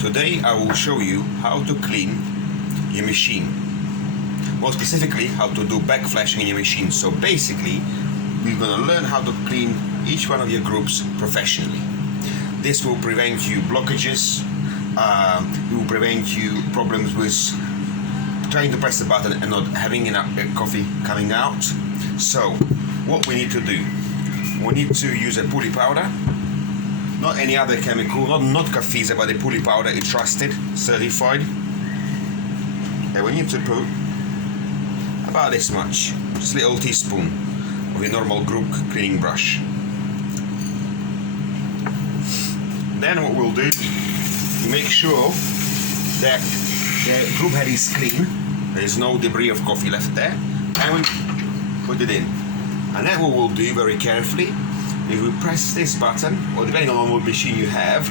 Today I will show you how to clean your machine. More specifically, how to do backflashing in your machine. So basically, we're going to learn how to clean each one of your groups professionally. This will prevent you blockages, it will prevent you problems with trying to press the button and not having enough coffee coming out. So what we need to do, we need to use a Puly powder, not any other chemical, not Cafesa, but the Puly powder is trusted, certified. And we need to put about this much, just a little teaspoon of your normal group cleaning brush. Then what we'll do, we make sure that the group head is clean, there is no debris of coffee left there, and we put it in. And then what we'll do very carefully, if we press this button, or depending on what machine you have,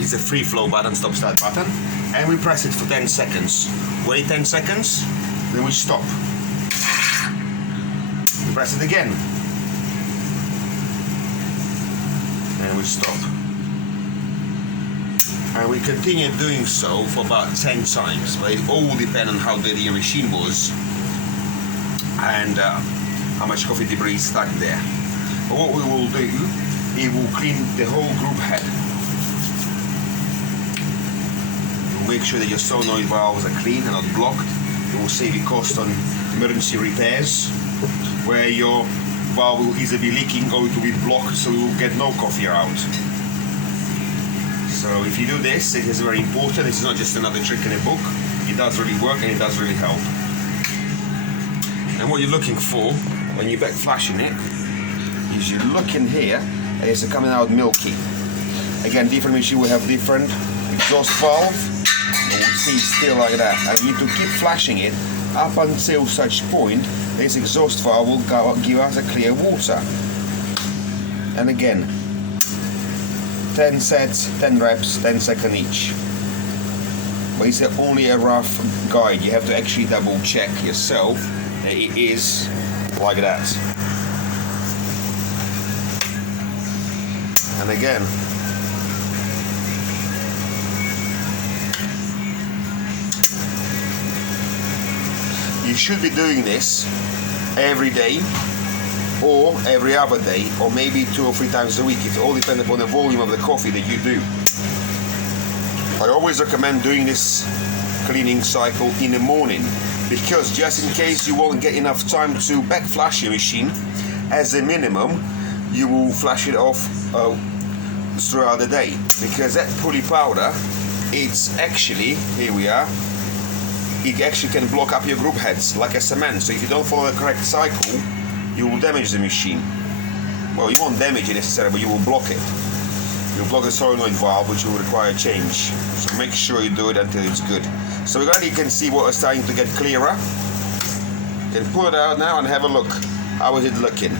it's a free flow button, stop start button, and we press it for 10 seconds. Wait 10 seconds, then we stop. We press it again, and we stop. And we continue doing so for about 10 times, but it all depends on how dirty your machine was and how much coffee debris is stuck there. But what we will do, it will clean the whole group head. We'll make sure that your solenoid valves are clean and not blocked. It will save you cost on emergency repairs, where your valve will either be leaking or it will be blocked, so you will get no coffee out. So if you do this, it is very important. It's not just another trick in a book. It does really work and it does really help. And what you're looking for when you're backflashing it is you look in here and it's coming out milky. Again, different machine will have different exhaust valve, and we'll see it's still like that. And you need to keep flashing it up until such point this exhaust valve will give us a clear water. And again, 10 sets, 10 reps, 10 seconds each. But it's only a rough guide. You have to actually double check yourself that it is like that. And again, you should be doing this every day or every other day, or maybe 2 or 3 times a week. It all depends upon the volume of the coffee that you do. I always recommend doing this cleaning cycle in the morning, because just in case you won't get enough time to backflash your machine, as a minimum you will flash it off throughout the day, because that Puly powder, it's actually, here we are, it actually can block up your group heads like a cement. So if you don't follow the correct cycle, you will damage the machine. Well, you won't damage it necessarily, but you will block it. You'll block the solenoid valve, which will require change. So make sure you do it until it's good. So you can see what is starting to get clearer. You can pull it out now and have a look. How is it looking?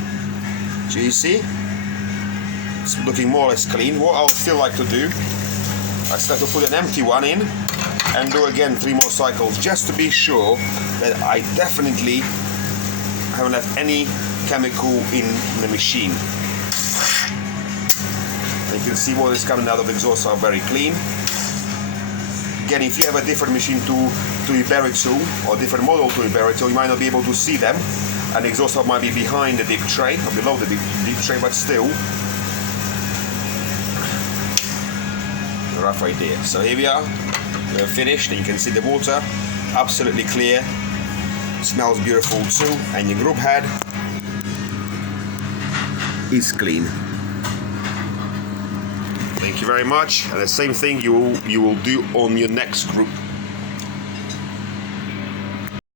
So you see? It's looking more or less clean. What I'll still like to do, I still have to put an empty one in and do again 3 more cycles, just to be sure that I definitely haven't left any chemical in the machine. And you can see what is coming out of the exhaust valve very clean. Again, if you have a different machine to repair it to, or different model to repair it to, you might not be able to see them, and the exhaust valve might be behind the dip tray, or below the dip tray, but still, a rough idea. So here we are, we're finished, and you can see the water, absolutely clear. It smells beautiful too, and your group head is clean. Thank you very much, and the same thing you will do on your next group.